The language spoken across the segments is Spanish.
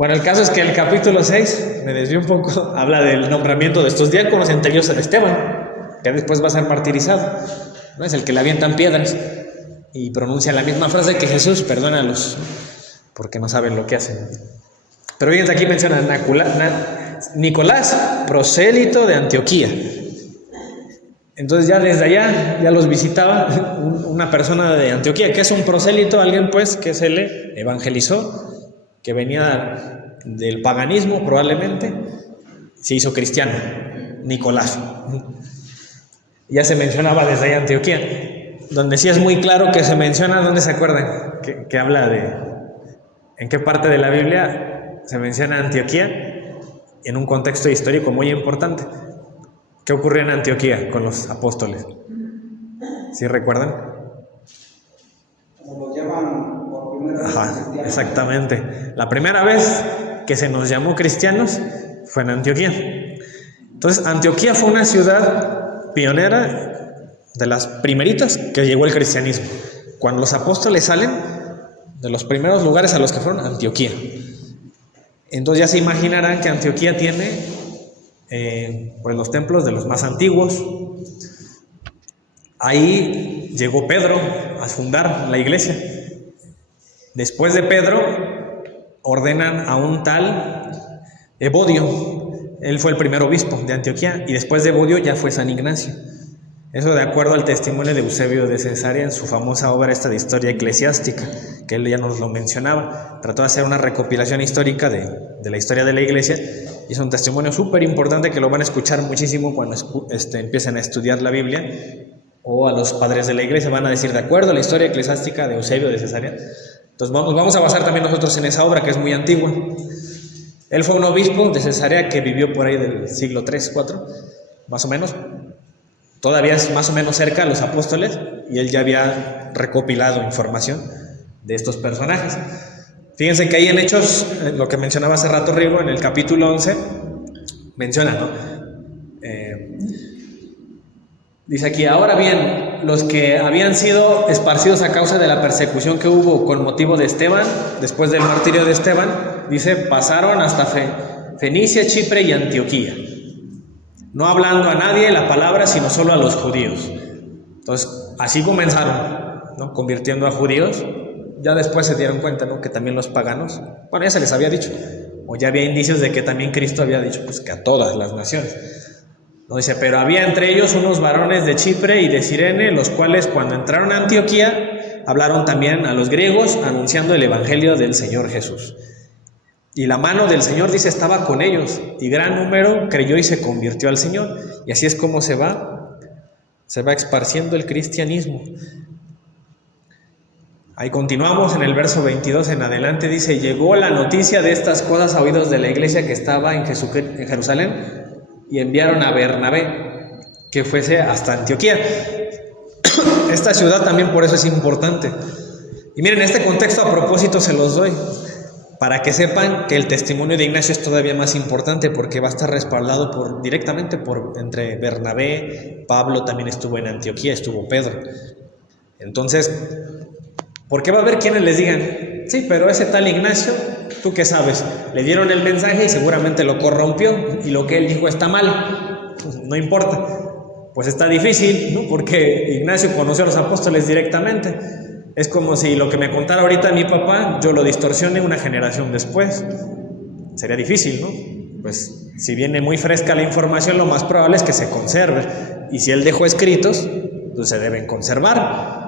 Bueno, el caso es que el capítulo 6, me desvío un poco, habla del nombramiento de estos diáconos, entre ellos Esteban, que después va a ser martirizado, ¿no? Es el que le avientan piedras y pronuncia la misma frase que Jesús: perdónalos, porque no saben lo que hacen. Pero fíjense, aquí menciona Nicolás, prosélito de Antioquía. Entonces ya desde allá, ya los visitaba una persona de Antioquía. ¿Qué es un prosélito? Alguien pues que se le evangelizó, que venía del paganismo probablemente, se hizo cristiano, Nicolás. Ya se mencionaba desde allá Antioquía, donde sí es muy claro que se menciona. ¿Dónde se acuerdan? Que habla de, ¿en qué parte de la Biblia se menciona Antioquía? En un contexto histórico muy importante. ¿Qué ocurrió en Antioquía con los apóstoles? ¿Sí recuerdan? Como lo llaman por primera vez. Ajá, exactamente. La primera vez que se nos llamó cristianos fue en Antioquía. Entonces, Antioquía fue una ciudad pionera, de las primeritas que llegó el cristianismo. Cuando los apóstoles salen, de los primeros lugares a los que fueron, Antioquía. Entonces ya se imaginarán que Antioquía tiene pues los templos de los más antiguos. Ahí llegó Pedro a fundar la iglesia. Después de Pedro ordenan a un tal Evodio. Él fue el primer obispo de Antioquía, y después de Evodio ya fue San Ignacio. Eso de acuerdo al testimonio de Eusebio de Cesarea en su famosa obra esta de Historia Eclesiástica, que él ya nos lo mencionaba. Trató de hacer una recopilación histórica de la historia de la iglesia, y es un testimonio súper importante que lo van a escuchar muchísimo cuando empiecen a estudiar la Biblia, o a los padres de la iglesia van a decir: de acuerdo a la Historia Eclesiástica de Eusebio de Cesarea. Entonces vamos a basar también nosotros en esa obra, que es muy antigua. Él fue un obispo de Cesarea que vivió por ahí del siglo 3, 4, más o menos. Todavía es más o menos cerca a los apóstoles, y él ya había recopilado información de estos personajes. Fíjense que ahí en Hechos, lo que mencionaba hace rato Rigo, en el capítulo 11, menciona, ¿no? Dice aquí: ahora bien, los que habían sido esparcidos a causa de la persecución que hubo con motivo de Esteban, después del martirio de Esteban, dice, pasaron hasta Fenicia, Chipre y Antioquía, no hablando a nadie la palabra, sino solo a los judíos. Entonces, así comenzaron, ¿no? Convirtiendo a judíos. Ya después se dieron cuenta, ¿no? Que también los paganos, bueno, ya se les había dicho, o ya había indicios de que también Cristo había dicho pues que a todas las naciones. No dice: pero había entre ellos unos varones de Chipre y de Cirene, los cuales cuando entraron a Antioquía hablaron también a los griegos, anunciando el evangelio del Señor Jesús. Y la mano del Señor, dice, estaba con ellos, y gran número creyó y se convirtió al Señor. Y así es como se va esparciendo el cristianismo. Ahí continuamos en el verso 22 en adelante, dice: llegó la noticia de estas cosas a oídos de la iglesia que estaba en Jerusalén, y enviaron a Bernabé que fuese hasta Antioquía. Esta ciudad también por eso es importante. Y miren, este contexto a propósito se los doy, para que sepan que el testimonio de Ignacio es todavía más importante, porque va a estar respaldado directamente entre Bernabé. Pablo también estuvo en Antioquía, estuvo Pedro. Entonces, porque va a haber quienes les digan: sí, pero ese tal Ignacio, ¿tú qué sabes? Le dieron el mensaje y seguramente lo corrompió, y lo que él dijo está mal. No importa. Pues está difícil, ¿no? Porque Ignacio conoció a los apóstoles directamente. Es como si lo que me contara ahorita mi papá, yo lo distorsione una generación después. Sería difícil, ¿no? Pues si viene muy fresca la información, lo más probable es que se conserve. Y si él dejó escritos, pues se deben conservar.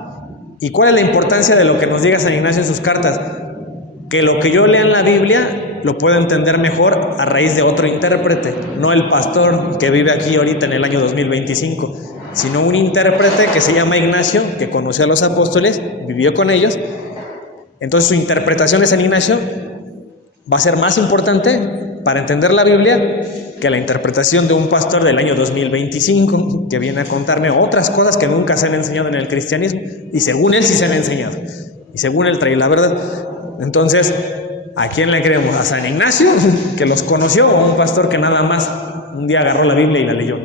¿Y cuál es la importancia de lo que nos diga San Ignacio en sus cartas? Que lo que yo lea en la Biblia lo puedo entender mejor a raíz de otro intérprete, no el pastor que vive aquí ahorita en el año 2025, sino un intérprete que se llama Ignacio, que conoció a los apóstoles, vivió con ellos. Entonces su interpretación de San Ignacio va a ser más importante para entender la Biblia que la interpretación de un pastor del año 2025, que viene a contarme otras cosas que nunca se han enseñado en el cristianismo, y según él sí se han enseñado, y según él trae la verdad. Entonces, ¿a quién le creemos? ¿A San Ignacio, que los conoció, o a un pastor que nada más un día agarró la Biblia y la leyó?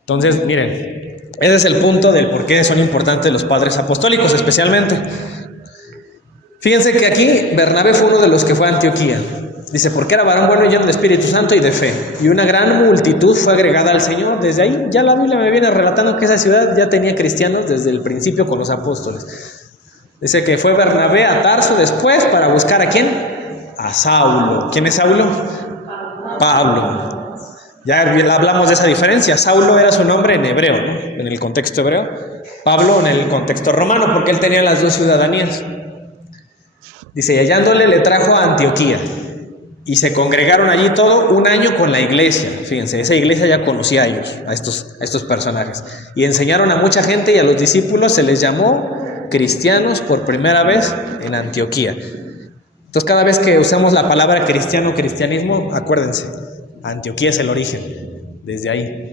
Entonces, miren, ese es el punto del por qué son importantes los padres apostólicos, especialmente. Fíjense que aquí Bernabé fue uno de los que fue a Antioquía. Dice, porque era varón bueno y lleno de Espíritu Santo y de fe. Y una gran multitud fue agregada al Señor. Desde ahí ya la Biblia me viene relatando que esa ciudad ya tenía cristianos desde el principio con los apóstoles. Dice que fue Bernabé a Tarso después para buscar ¿a quién? A Saulo. ¿Quién es Saulo? Pablo. Ya hablamos de esa diferencia. Saulo era su nombre en hebreo, ¿no? En el contexto hebreo. Pablo en el contexto romano, porque él tenía las dos ciudadanías. Dice, y hallándole le trajo a Antioquía. Y se congregaron allí todo un año con la iglesia. Fíjense, esa iglesia ya conocía a ellos, a estos personajes. Y enseñaron a mucha gente y a los discípulos se les llamó cristianos por primera vez en Antioquía. Entonces, cada vez que usamos la palabra cristiano, cristianismo, acuérdense, Antioquía es el origen, desde ahí.